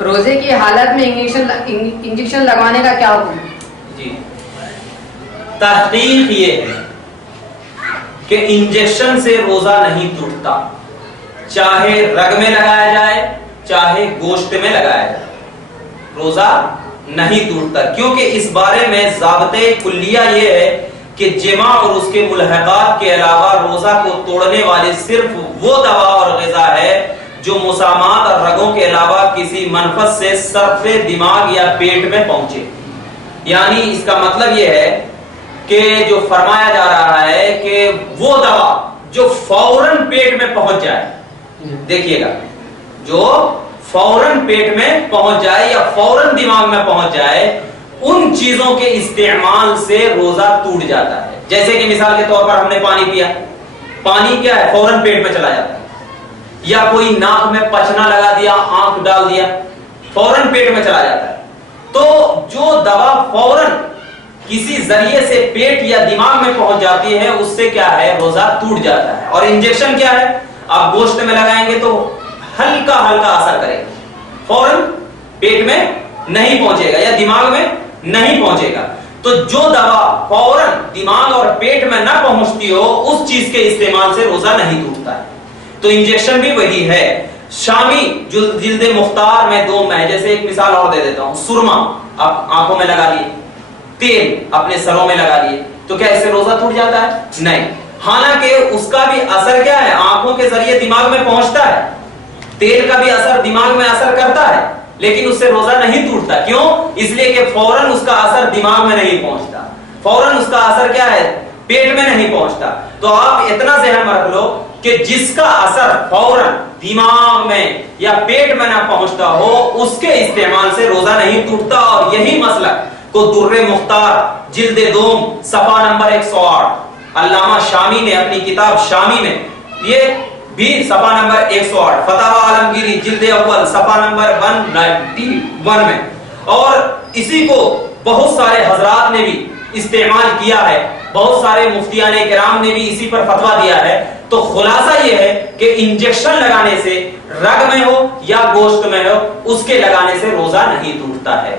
روزے کی حالت میں انجیکشن لگوانے کا کیا حکم ہے؟ جی تحقیق یہ ہے کہ انجیکشن سے روزہ نہیں ٹوٹتا، چاہے رگ میں لگایا جائے چاہے گوشت میں لگایا جائے، روزہ نہیں ٹوٹتا، کیونکہ اس بارے میں ضابطۂ کلیہ یہ ہے کہ جماع اور اس کے ملحقات کے علاوہ روزہ کو توڑنے والی صرف وہ دوا اور غذا ہے جو مسامات اور رگوں کے علاوہ کسی منفذ سے سطح دماغ یا پیٹ میں پہنچے۔ یعنی اس کا مطلب یہ ہے کہ جو فرمایا جا رہا ہے کہ وہ دوا جو فوراً پیٹ میں پہنچ جائے، دیکھیے گا، جو فوراً پیٹ میں پہنچ جائے یا فوراً دماغ میں پہنچ جائے، ان چیزوں کے استعمال سے روزہ ٹوٹ جاتا ہے۔ جیسے کہ مثال کے طور پر ہم نے پانی پیا، پانی کیا ہے، فوراً پیٹ میں چلا جاتا ہے، یا کوئی ناک میں پچنا لگا دیا، آنکھ ڈال دیا، فوراً پیٹ میں چلا جاتا ہے۔ تو جو دوا فوراً کسی ذریعے سے پیٹ یا دماغ میں پہنچ جاتی ہے اس سے کیا ہے، روزہ ٹوٹ جاتا ہے۔ اور انجیکشن کیا ہے، آپ گوشت میں لگائیں گے تو ہلکا ہلکا اثر کرے گا، فوراً پیٹ میں نہیں پہنچے گا یا دماغ میں نہیں پہنچے گا۔ تو جو دوا فوراً دماغ اور پیٹ میں نہ پہنچتی ہو اس چیز کے استعمال سے روزہ نہیں ٹوٹتا ہے۔ تو انجیکشن بھی وہی ہے۔ شامی جلد مختار میں دو میں، جیسے ایک مثال اور دے دیتا ہوں، سرما آپ آنکھوں میں لگا لیے، تیل اپنے سروں میں لگا لیے، تو کیا اس سے روزہ ٹوٹ جاتا ہے؟ نہیں، حالانکہ اس کا بھی اثر کیا ہے، آنکھوں کے ذریعے دماغ میں پہنچتا ہے، تیل کا بھی اثر دماغ میں اثر کرتا ہے، لیکن اس سے روزہ نہیں ٹوٹتا۔ کیوں؟ اس لیے کہ فوراً اس کا اثر دماغ میں نہیں پہنچتا، فوراً اس کا اثر کیا ہے، پیٹ میں نہیں پہنچتا۔ تو آپ اتنا ذہن میں رکھ لو کہ جس کا اثر فوراً دماغ میں یا پیٹ میں نہ پہنچتا ہو اس کے استعمال سے روزہ نہیں ٹوٹتا۔ اور یہی مسلک کو در مختار جلد دوم صفحہ نمبر 108 علامہ شامی نے اپنی کتاب شامی میں، یہ بھی صفحہ نمبر 108 فتاوی عالمگیری جلد اول صفحہ نمبر 191 میں، اور اسی کو بہت سارے حضرات نے بھی استعمال کیا ہے، بہت سارے مفتیان کرام نے بھی اسی پر فتویٰ دیا ہے۔ تو خلاصہ یہ ہے کہ انجیکشن لگانے سے رگ میں ہو یا گوشت میں ہو اس کے لگانے سے روزہ نہیں ٹوٹتا ہے۔